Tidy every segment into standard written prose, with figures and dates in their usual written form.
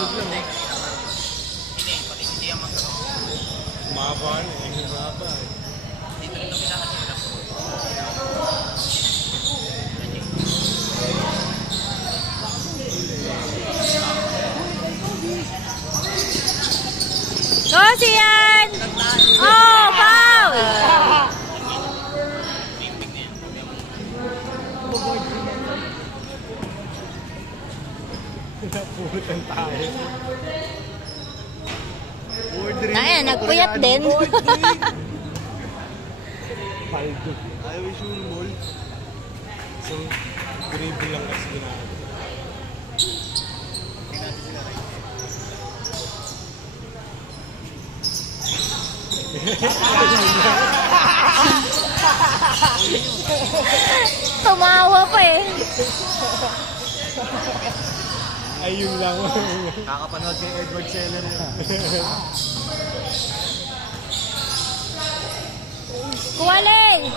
Busog lang eh. Hindi, pati hindi ang masarap. Mahaba na eh. Mahaba eh. Dito rin kami lahat nila. Go, Sian! Oh, foul! Putan tayo. Ayan, nagpuyat din. Paldo. Ayaw yung sure ball. So, dribble lang kasi ginagawa. Tumawa pa eh. Ayun lang. Kakapanood kay Edward Seller yun. Kuwalay!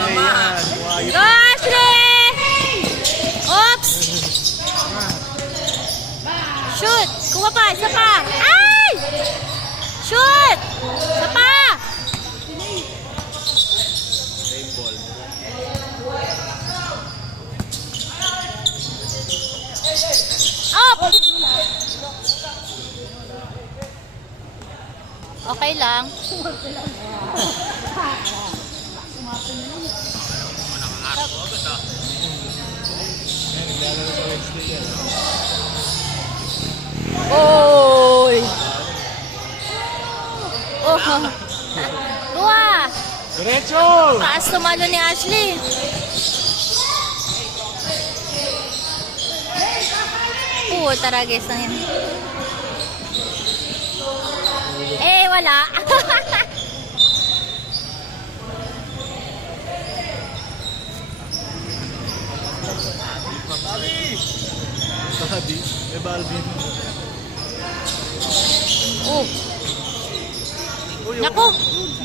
Mama! Go, Ashley! Oops! Shoot! Kuha pa! Isa pa! Ay! Shoot! Isa pa! Same ball. Up! Okay lang. Oy! Oh! Kuha! Diretso! Taas tumalo ni Ashley. Taragis na yun. Eh, wala. Tadi, may Balvin. Oh. Naku,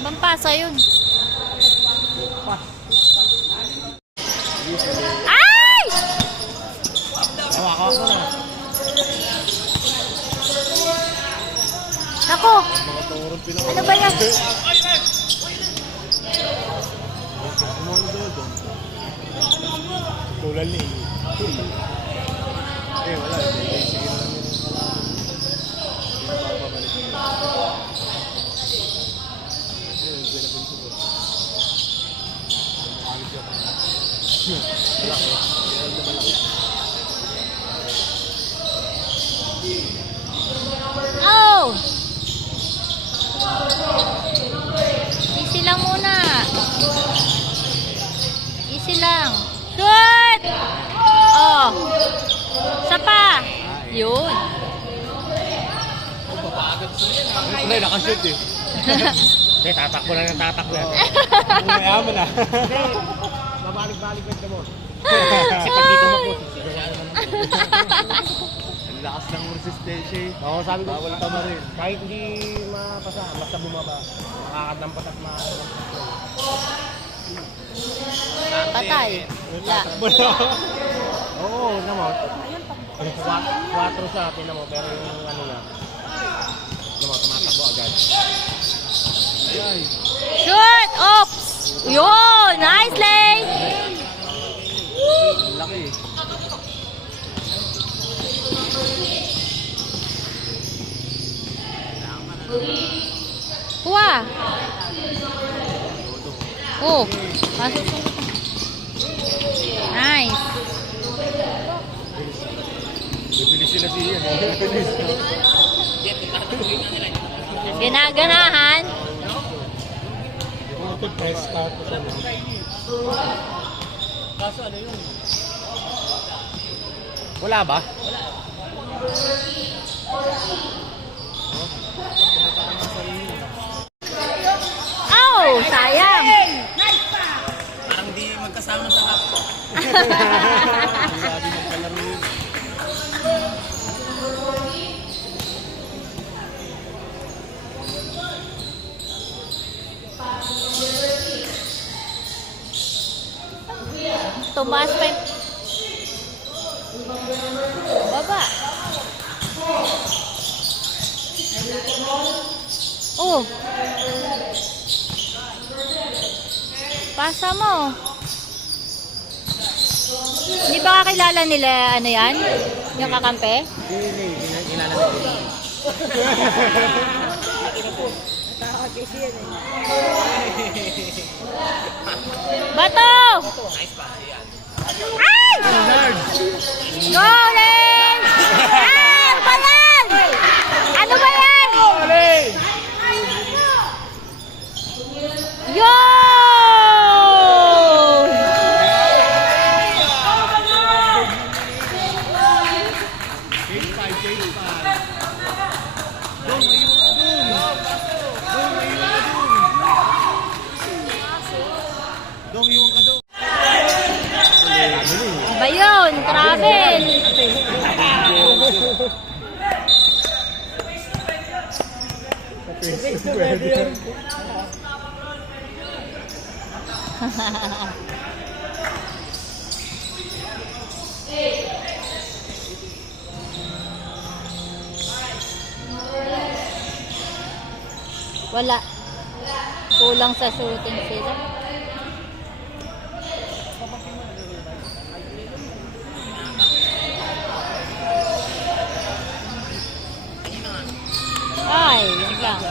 pampasa yun. Ay! Hawakan ko na. Naku, Mga turong pinaka. ano ba yan? Kumano doon. Tulad ni eh, wala. Sige na namin. Hindi na papabalik. Ayun, hindi na pinto ko. Makamit ka pa. Malaki. Kaya na malaki. Oh! Easy lang muna. Easy lang. Shoot! Oh. Isa pa. Yun. Ay, nakashoot eh. Eh, tatakbo na ng tatakbo. Mayaman na. Babalik-balik na mo. Kasi pag dito mo po, sisigawan naman ako. Ang lakas ng resistensya eh. Oo, sabi ko, bawal tama rin. Kahit hindi mapasa, basta bumaba. Makakadampat at makakadampat. Patay. Wala. Oo, naman. 4 sa atin mo, pero yung ano na. Ano mo, tumatakbo agad. Ay. Shoot! Oops! Yun! Nice lay! Laki. Kuha! Oh! Nice! Bibilis sila siya. Bibilis. Ginaganahan. Ito press start ko siya. Kaso ano yun? Wala ba? Oh! Sayang! Parang di magkasama sa laptop. Sabi ng kalaro yun. Tumaas pa yung... Baba. Pasa mo. Hindi ba kakilala nila ano yan? Yung kakampi? Bato! Ay! Golden! Ah! Ano ba yan? Ano ba yan? Yo! Dong, iwan ka dong. Ba yun? Travel! Wala. Kulang sa shooting sila. Ay, yun lang.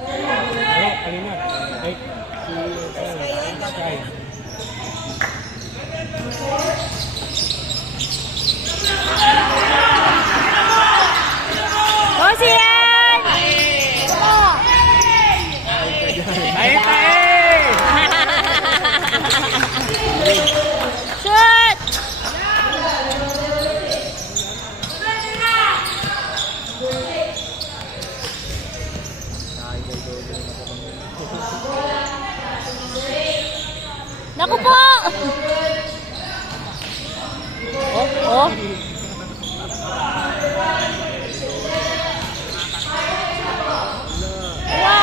Ano, kanina. Like, Sky. O, siyan! Tae, tae! Shoot! Naku po! Oh. Wala.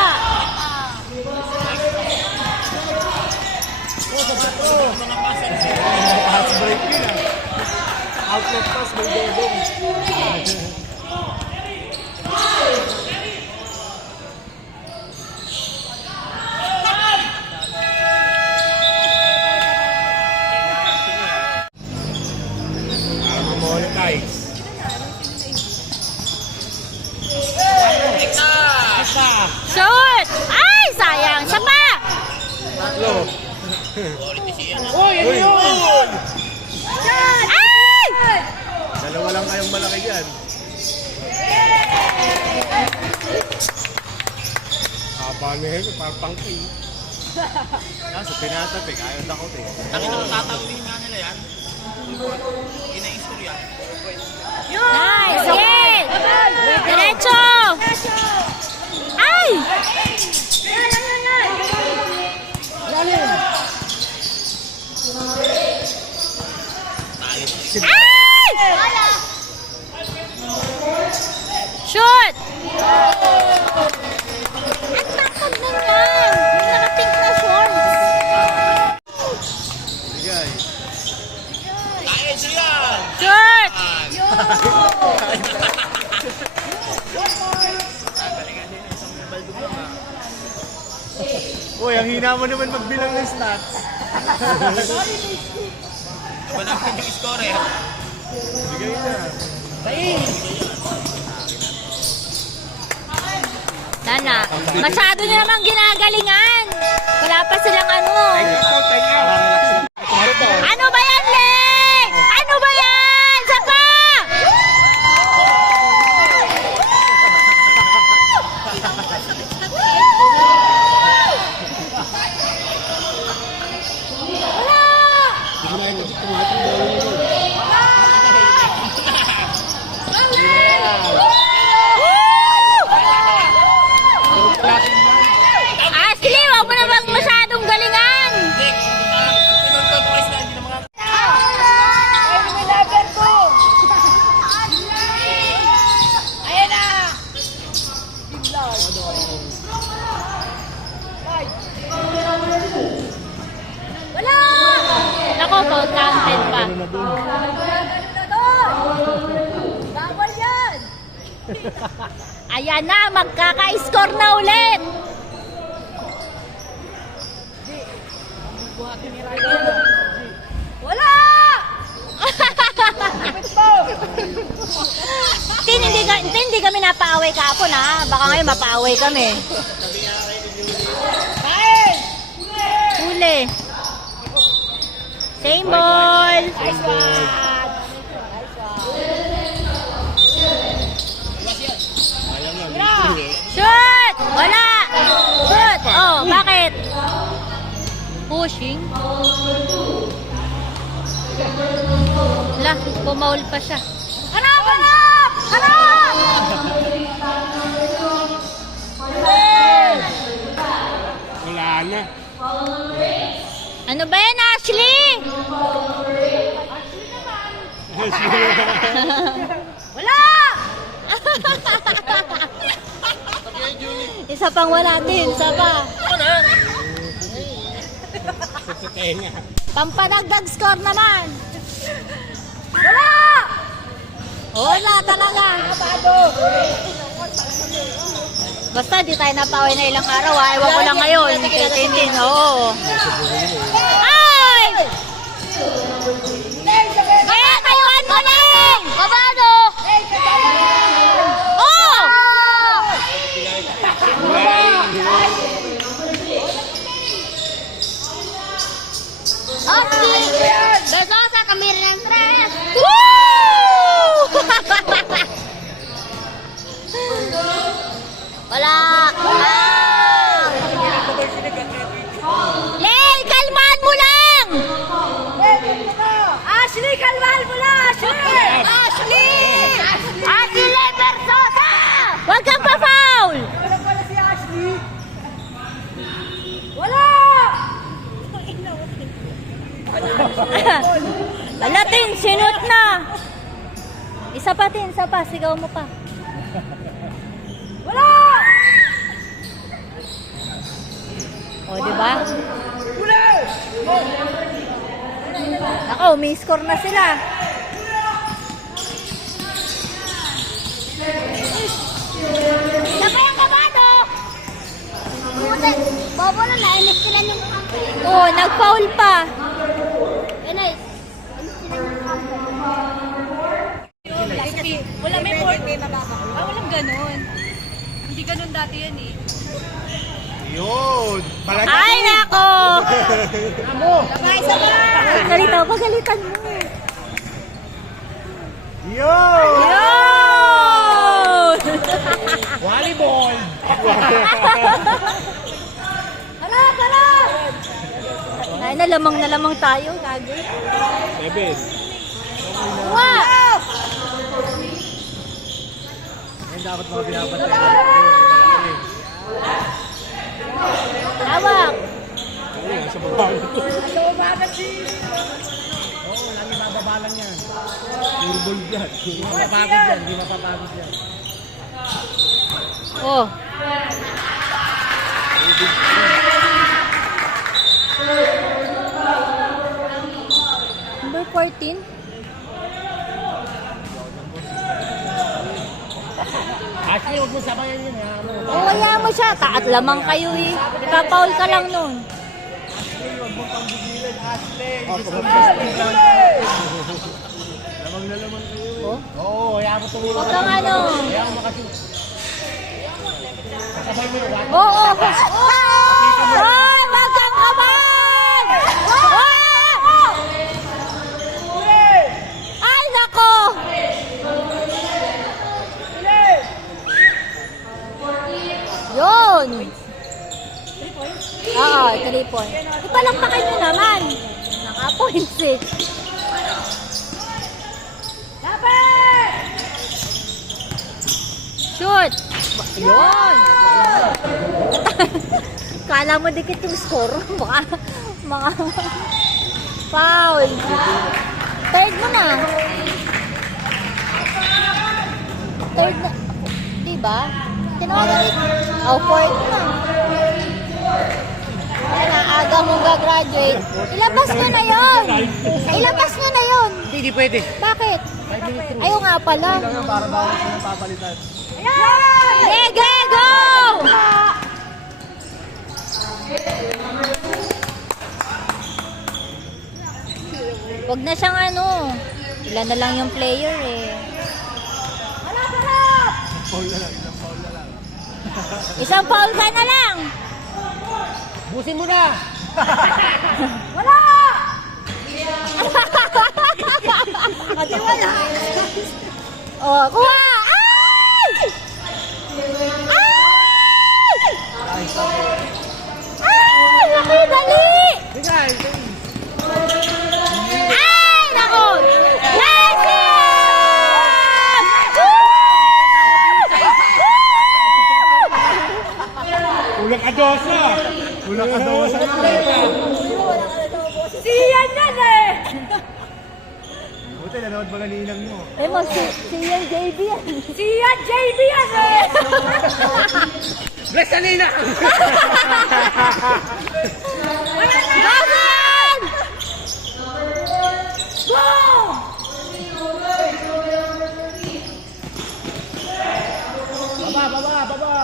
Pass break yun ah. Outlet pass, may dodong. Para ma-monetize. Shoot! Ay, sayang. Siya pa! Tatlo. Uy, Uy! Uy! Ay! Dalawa lang kayong malaki dyan. Haba na yun, parang pangki. Kaso tinatapik, ayaw takot eh. Takit mo tatawin nga nila yan. Ina-istorya. Nice! Hit! Diretso! Ay! Ay! Shoot! Ang takot na yan! Yung naka-pink na shorts. Bigay. Ayos yan! Shoot! Uy, ang hina mo naman magbilang ng stats. Nabanapin yung score eh. Bigay na. Nana, masyado na naman ginagalingan. Wala pa silang ano. Ano ba yan, Leng? Ano ba yan? Sapa! Ashley, wag mo na masyadong galingan. Sinunod price na hindi na mga... Ayan na, magkaka-score na ulit. Wala! hindi kami napaaway kahapon ha. Baka ngayon mapaaway kami. Huli. Same ball. Nice one. Shoot! Wala! Shoot! Oh, bakit? Pushing. Wala, pumaul pa siya. Harap! Harap! Harap! Wala na. Ano ba yan, Ashley? Wala! Isa pang wala din, isa pa. Sa tenga. Pampanagdag score naman. Wala! Wala talaga. Basta di tayo napaway na ilang araw ha. Ewan ko lang ngayon. Tinin, oo. Ay! Kaya kayuan mo lang! Kabado! Oh! Oski! Berdosa, kami rin ang tres! Woo! Wala! Ah! Lel, kalmahan mo lang! Ashley, kalmahan mo lang! Ashley! Ashley! Ashley Berdosa! Huwag kang pa-foul! Wala si Ashley. Wala! Alatin, sinut na! Isa pa din, isa pa. Sigaw mo pa. Wala! O, di ba? Wala! Nako, may score na sila. Sabay ang kabado! Bobo na nainis sila ng kampo. Oh, nag-foul pa. Inay. Wala may board. Walang ganun. Hindi ganun dati yan eh. Yun. Balag Ay, nako! Sabay! Galita, pagalitan mo. Yun. Yun! Volleyball. Harap! Harap! Ay, nalamang tayo. Gagi. 7. Wow! Yan dapat mga binabantay. Hawak. Ayun, sa baba. Lumagat si... Oo, lagi bababa lang yan. Puro ball yan. Hindi mapapagod yan. Hindi mapapagod yan. Oh. Number 14. Ashley, huwag mo sabayan yun ha. Oh, kaya mo siya. Taat lamang kayo eh. Ipapaul ka lang nun. Lamang na lamang kayo eh. Oh. Oo, kaya mo tumulong. Huwag kang ano. Kaya mo makashoot. Kasabay mo yung what? Oo. Hoy, wag kang kaban! Ay, nako! Yun! Oo, 3 points. Ipalakpakan nyo naman. Naka-points eh. Shoot! Yun! Kala mo dikit yung score. Mga foul. Third mo na. Third na. Diba? Tinawagan oh, fourth na. Yan na, aga mong gagraduate. Ilabas mo na yun. Ilabas mo na yun. Hindi pwede. Bakit? Ayaw nga pala. Para bawal siya ng palitan. Sige, go! Wag na siyang ano. Ilan na lang yung player eh. Foul na lang, isang foul na lang. Isang foul ka na lang. Busin mo na! Ate, wala. Oh, kuha! Ay! Ay! Ay! Laki, dali! Bigay! Ay! Nako! Nice hit! Ulang adosa! Ulang adosa na Siyan yan eh! Buti, nanood mga ninang mo. Eh, siyan JB yan. Siyan JB yan eh! Bless Alina! Gawin! Go! Baba!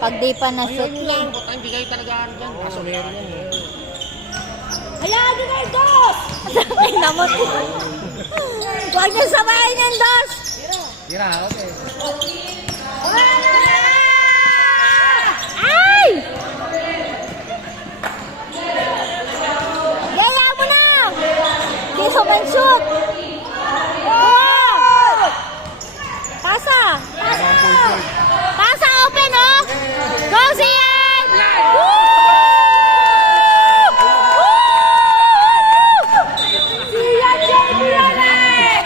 Pag di pa na-shoot lang, baka hindi kayo talaga ano yan. Kaso meron yan eh. Hayaan nyo na yung dos! Sakay naman. Huwag nyo samayin yung dos! Tira, okay. Ay! Gaya mo na! Kiso man shoot! Oh! Pasa! Pasa open oh! Go Sian! Woo! Sian JB ulit!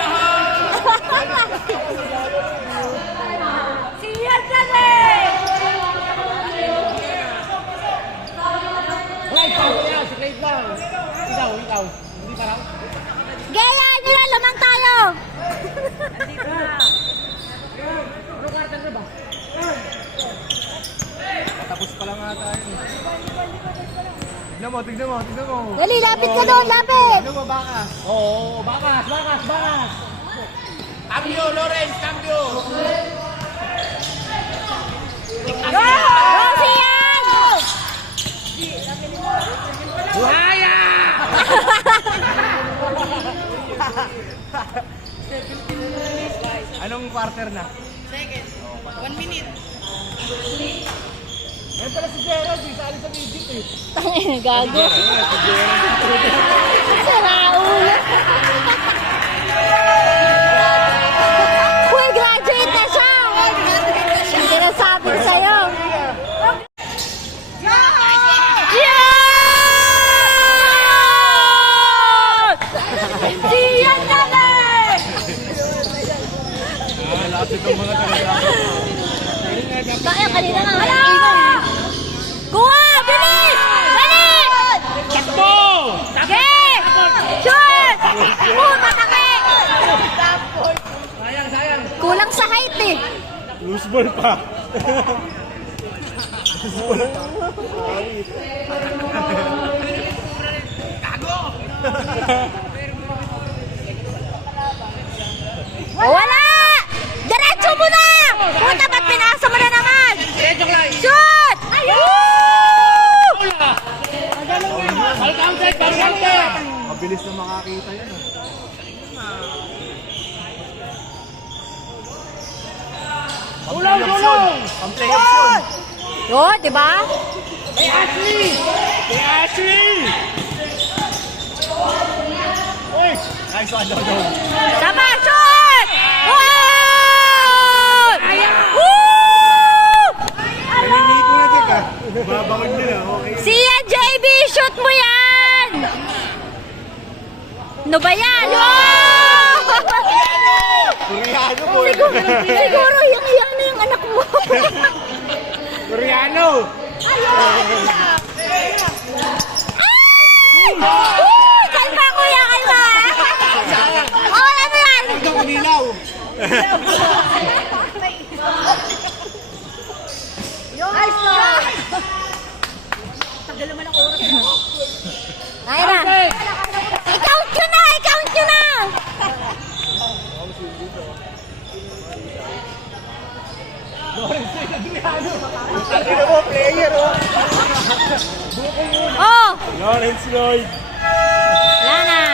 Sian ulit! Ay, foul yan! Si Clay lang! Ikaw! Hindi pa raw? Gaya nyo na! Lamang tayo! Ano kartan na ba? Patapos pa lang ata yun. Tignan mo. Dali, lapit ka doon! Lapit! Tignan mo, bakas. Oo, bakas. Cambio, Lawrence, cambio. Go Sian! Buhaya! Anong quarter na? Second. 1 minute. Ngayon pala si Gerald, sali sa Egypt eh. Gago. Sira ulo. Uy, graduate na siya. Ang sinasabi ko sa'yo. Siyan namin! Lapit ang mga talaga. Kaya kanina nga. Kuha! Bilis! Bilis! Takbo! Sige! Shoot! Matake! Sayang. Kulang sa height eh. Loose ball pa. O, wala! Diretso mo na! Puta, ba't pinasa mo na naman? Shoot! Woo! Ball counter! Mabilis na makakita yan. Tulong! Pang-play option. Yo, di ba? Hey, Ashley! Uy! Nice one, Dodo. Sama, shoot! Wow! Woo! Nalilito na din ka. Babakod nila, okay. Siya, JB, shoot mo yan! Ano ba yan? Wow! Koreano po. Siguro yung na yung anak mo. Koreano! Ay! Kalma, kuya, kalma! Oh, ano yan? Hanggang umilaw. Nice one! Tagal naman ang oras mo. Ayra! I-count nyo na! I-count nyo na! Ano mo, player, oh. Oh! Lawrence Lloyd. Wala na.